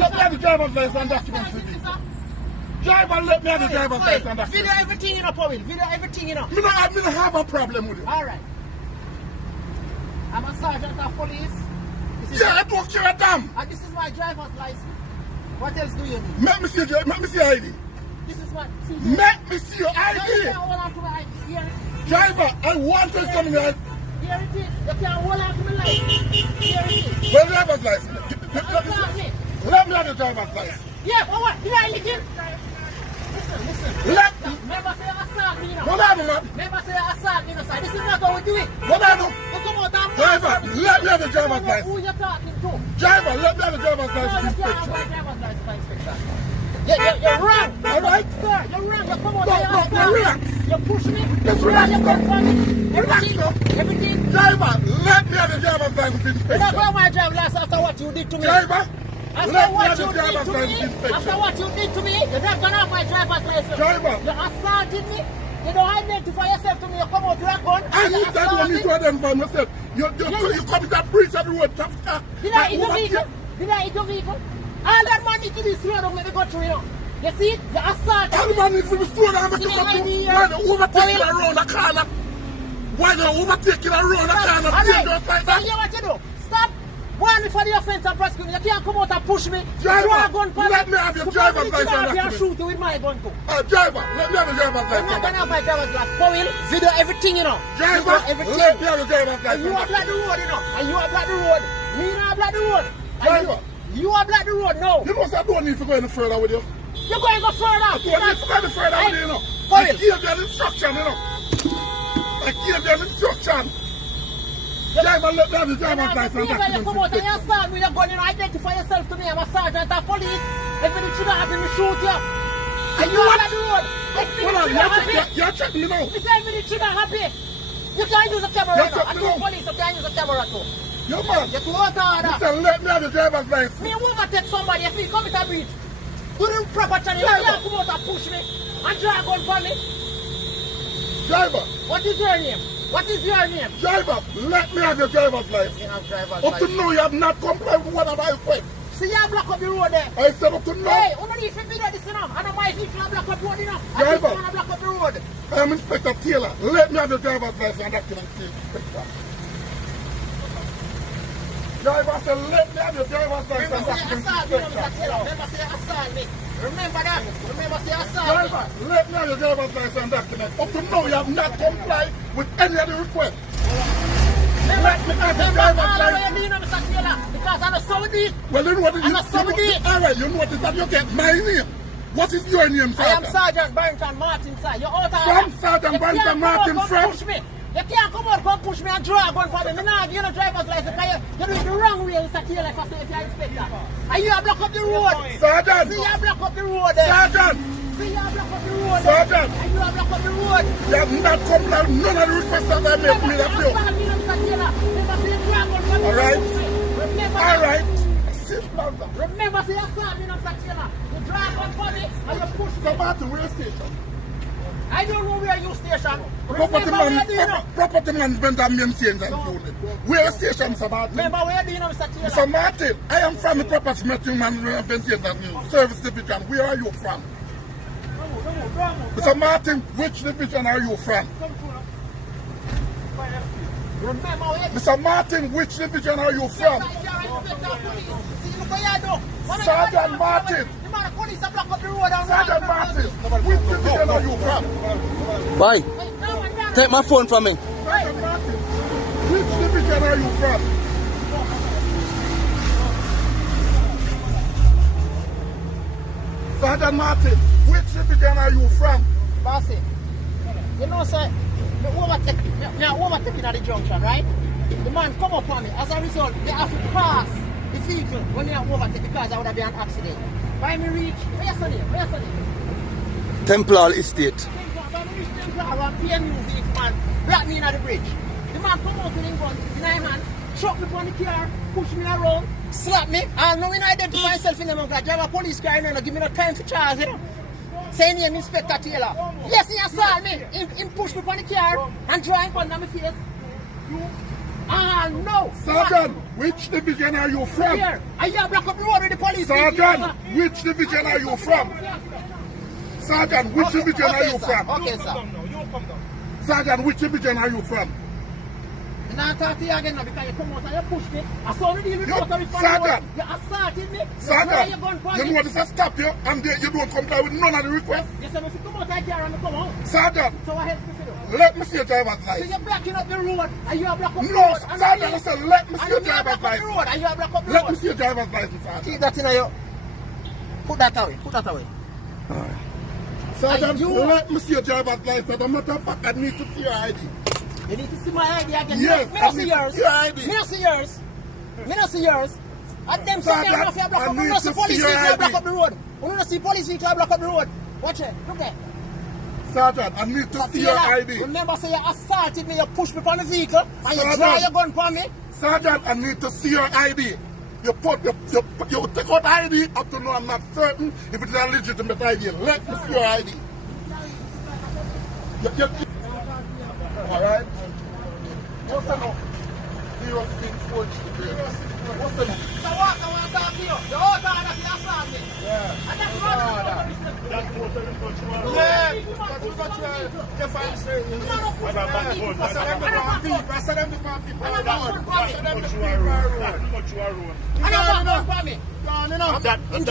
Let me have the driver's license and documents with you. Driver, let me have the driver's license and documents. Video everything, you know, Powell. Video everything, you know. Me don't have a problem with it. Alright. I'm a sergeant of police. Yeah, I don't care a damn. And this is my driver's license. What else do you need? Let me see your ID. This is what. See, Let me see your you can't ID. hold on to my ID. Here, Driver, I want to tell me your ID. here it is. You can't hold on to my license. Here it is. Where's the driver's license? Let me have the driver's license. Yeah, but what? Did I listen? Listen. Let Never say assault me, you know. what I do, man? Never say assault me, you know, sir. This is not how we do it. What I do? You come out and Driver, let me have the driver's who license. you talking to? Driver, let me have the driver's No, license, you can't have inspection. my driver's license, inspection. You're wrong. All right? Sir, you're wrong. You come out No, and no, assault me. relax. You push me. Just You relax, come no. for me. Relax, Everything. no. Everything. Driver, let me have the driver's license, You don't inspection. go my driver's license after what you did to me. Driver, After let me what have the you did driver's to me, license, after inspection. what you did to me, you're not gonna have my driver's license. Driver. You assaulted me. You don't identify yourself to me. You come out with a gun. I you need that assault one me. to identify myself. You commit a breach of the road traffic. Did I hit your vehicle? Did I hit your vehicle? All that man needs to be slowed down when they go through, you know. You see it? You assaulted All the me. man needs to be slowed down because See the ID here? why they overtaking Powell. around the corner? Why they overtaking around the corner? All right. Dangerous like So that. you know what you do? Stop. Warn me for the offense and prosecute. You can't come out and push me. Driver, Draw a gun for let me. me have your Because driver's you license have your document. shoot with my gun too. Driver, let me have the driver's I'm not license. gonna have my driver's license. Powell, video everything, you know. Driver, Video everything. let me have the driver's And license. you are block the road, you know. And you are block the road. Me not block the road. And Driver. You are block the road now. You must have don't need to go any further with you. You're going to go further. You don't need to go any further with you, you know. I Powell. gave you an instruction, you know. I gave you an instruction. Driver, let me have the driver's license. When you come out and document. you assault me, you're going to identify yourself to me. I'm a sergeant of police. Everybody should have me shoot you. And you are block the road. Hold on, you're checking me now. This everybody should have happy. You can't use a camera Yes, now. sir, I no. told police you can't use a camera too. Yo, man. You're too out of order. Listen, let me have the driver's license. Me overtake somebody if you come with a breach. Do the proper channel. You can't come out and push me and drag on for me. Driver, What is your name? What is your name? driver, let me have your driver's license. You have driver's Up to license. now, you have not complied with whatever I request. See, you block up the road there. I said up to now, Hey, who don't even video this enough? I don't mind if you block up the road enough. I Driver. just want to block up the road. I am Inspector Taylor. Let me have your driver's license and document, please, Inspector. Driver, I said, let me have your driver's license and Remember say document, assault me, Mr. Inspector. Taylor. Remember say assault me. Remember that. Remember say assault me. Driver, let me have your driver's license and document. Up to now, you have not complied with any of the requests. Let me have your Remember driver's all the way license. you know, Mr. Taylor. Because I know so deep. Well, you know what it I'm is? a somebody. All right, you know what it is that you get my name. What is your name, I am Sergeant? Sergeant Barrington Martin, sir. You're out of From order. Sergeant You Barrington can't come Martin, out, from? come push me. You can't come out, come push me and draw a gun for me. Me not give you no driver's license because you're doing the wrong way, Mr. Taylor, if I say if you're inspector. And you have blocked up the road. Sergeant! See, you have blocked up the road there. Sergeant! See, you have blocked up the road there. Sergeant! And you have blocked up the road. You have not complied with none of the requests that I made me of you. All right. All right. Simple as that. Remember, say assault me, Mr. Taylor. You drive on for me and you push me. So Martin, where station? I don't know where you station. Property Remember where you know. property management and maintenance and unit. Where station, Sir Martin? Remember where you know, Mr. Taylor. Sir Martin, I am from the property management and maintenance and unit, service division. Where are you from? Mr. Martin, which division are you from? Remember where you Mr. Martin, which division are you from? Sergeant Martin. Sergeant Martin, which division are you from? Why? Take my phone from me. Sergeant Martin, which division are you from? Sergeant Martin, which division are you from? Bossy, you know, sir, me overtaking at the junction, right? The man come up on me. As a result, they have to pass the vehicle when they are overtaken because there would have been an accident. By me reach, where's the name? Where's the name? Temple Estate. By me reach Temple, I want PMU vehicle, man. Block me in at the bridge. The man come out with him gun in my hand, chuck me on the car, push me around, slap me, and now when I identify myself in them, I'm like, drive a police car, and give me no time to charge, you know. Say name Inspector Taylor. Yes, he assault me. He pushed me on the car and draw him on my face. Ah, no. Sergeant, Which division are you from? Here. I you block up the road with the police. Sergeant, which division are you from? Sergeant, which division are you sir. from? Okay, sir. Sergeant, which division are you from? I'm not talking to you again now because you come out and you push me. I saw the deal with Yo, motor with Sergeant. You assaulted me. Sergeant, you you know this has stopped you and you don't comply with none of the requests. Yes, sir. If you come out like here and you come out. Sergeant, So what else to do? let me see your driver's So license. you're blocking up the road and you are blocking up the No, road. And Sergeant, I said let me see and your you driver's block up the license. road and you are blocking up the Let me road. see your driver's license, Sergeant. Keep that in your... Put that away. Put that away. Sergeant, And you- let me see your driver's license. As a matter of fact, I need to see your ID. You need to see my ID again. Yes, Me I not see need to yours. see your ID. Me not see yours. Me not see yours. And them some Sergeant, enough you block I up. need You not see to police see your vehicle block ID. up the road. You not see police vehicle block up the road. Watch it. Look there. Sergeant, I need to see your ID. Remember, say you assaulted me, you pushed me on the vehicle, and you Sergeant. draw your gun for me. Sergeant, I need to see your ID. You take out ID up to now I'm not certain if it is a legitimate ID. Let me see your ID. Alright? What's the number? 064. What's the number? So what? I want to talk to you. The whole time that you assault me. Yeah. And that's what I'm Yeah, because you got your fine straight. I said them the party for the road. I said them the people road. And I'm not going for me. Gone enough. In